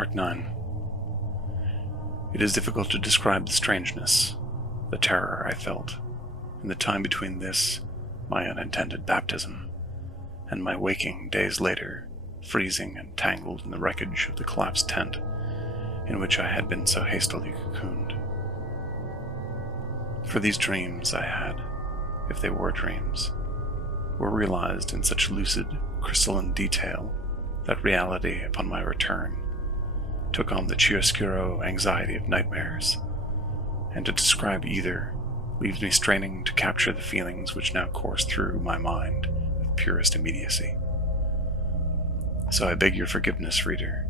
Part 9. It is difficult to describe the strangeness, the terror I felt, in the time between this, my unintended baptism, and my waking days later, freezing and tangled in the wreckage of the collapsed tent in which I had been so hastily cocooned. For these dreams I had, if they were dreams, were realized in such lucid, crystalline detail that reality, upon my return, took on the chiaroscuro anxiety of nightmares, and to describe either leaves me straining to capture the feelings which now course through my mind with purest immediacy. So I beg your forgiveness, reader,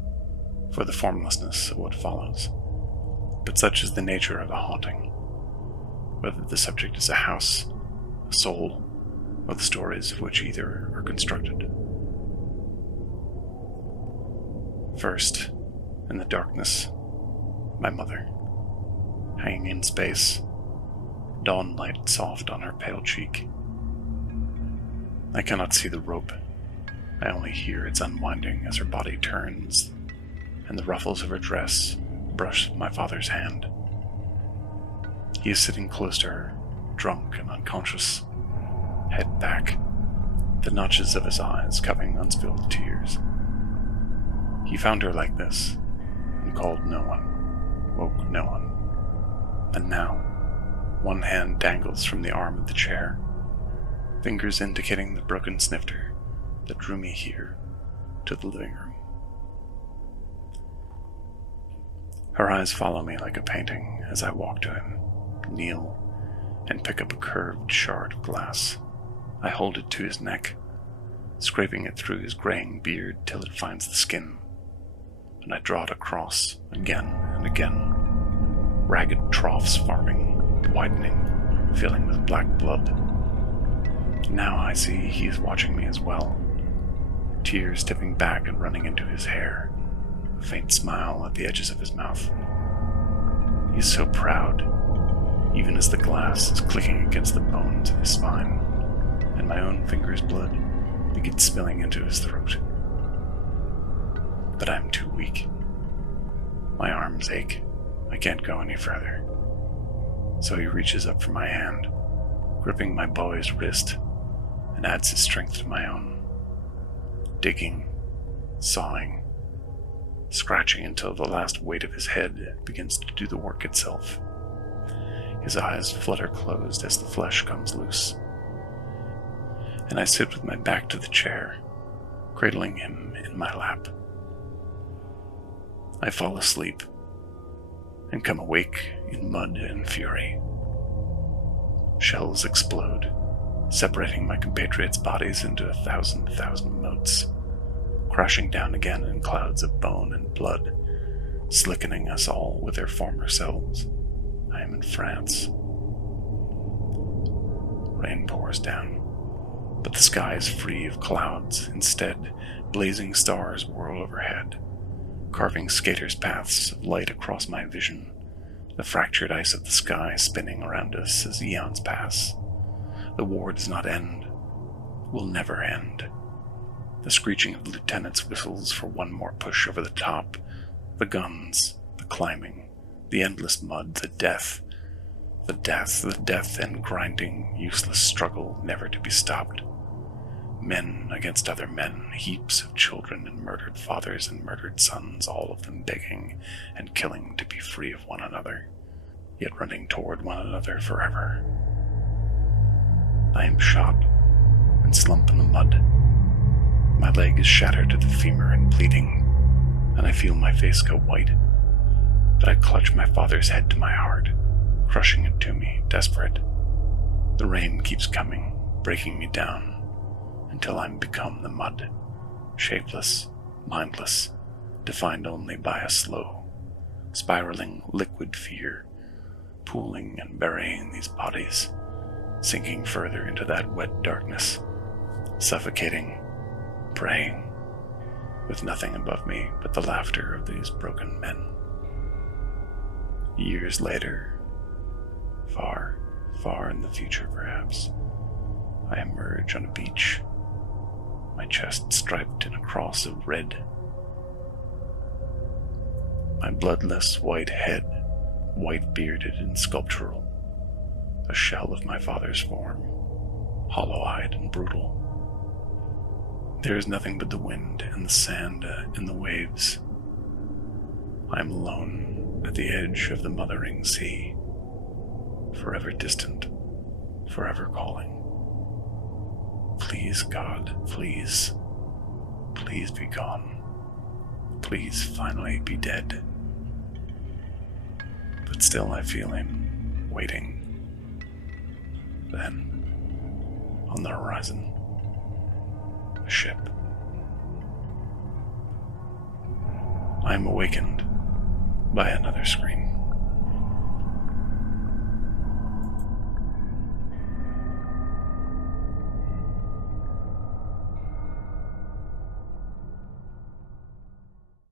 for the formlessness of what follows, but such is the nature of a haunting, whether the subject is a house, a soul, or the stories of which either are constructed. First, in the darkness, my mother, hanging in space, dawn light soft on her pale cheek. I cannot see the rope, I only hear its unwinding as her body turns, and the ruffles of her dress brush my father's hand. He is sitting close to her, drunk and unconscious, head back, the notches of his eyes covering unspilled tears. He found her like this, and called no one, woke no one. And now, one hand dangles from the arm of the chair, fingers indicating the broken snifter that drew me here to the living room. Her eyes follow me like a painting as I walk to him, kneel, and pick up a curved shard of glass. I hold it to his neck, scraping it through his graying beard till it finds the skin, and I draw it across again and again, ragged troughs forming, widening, filling with black blood. Now I see he is watching me as well, tears tipping back and running into his hair, a faint smile at the edges of his mouth. He is so proud, even as the glass is clicking against the bones of his spine, and my own finger's blood begins spilling into his throat. But I am too weak. My arms ache. I can't go any further. So he reaches up for my hand, gripping my boy's wrist, and adds his strength to my own, digging, sawing, scratching until the last weight of his head begins to do the work itself. His eyes flutter closed as the flesh comes loose, and I sit with my back to the chair, cradling him in my lap. I fall asleep and come awake in mud and fury. Shells explode, separating my compatriots' bodies into a thousand motes, crashing down again in clouds of bone and blood, slickening us all with their former selves. I am in France. Rain pours down, but the sky is free of clouds. Instead, blazing stars whirl overhead, carving skaters' paths of light across my vision, the fractured ice of the sky spinning around us as eons pass. The war does not end, will never end. The screeching of the lieutenant's whistles for one more push over the top, the guns, the climbing, the endless mud, the death and grinding, useless struggle never to be stopped. Men against other men, heaps of children and murdered fathers and murdered sons, all of them begging and killing to be free of one another, yet running toward one another forever. I am shot and slump in the mud. My leg is shattered at the femur and bleeding, and I feel my face go white. But I clutch my father's head to my heart, crushing it to me, desperate. The rain keeps coming, breaking me down, until I'm become the mud, shapeless, mindless, defined only by a slow, spiraling liquid fear, pooling and burying these bodies, sinking further into that wet darkness, suffocating, praying, with nothing above me but the laughter of these broken men. Years later, far in the future perhaps, I emerge on a beach, my chest striped in a cross of red. My bloodless white head, white-bearded and sculptural, a shell of my father's form, hollow-eyed and brutal. There is nothing but the wind and the sand and the waves. I am alone at the edge of the mothering sea, forever distant, forever calling. Please, God, please, please be gone. Please finally be dead. But still I feel him, waiting. Then, on the horizon, a ship. I am awakened by another scream.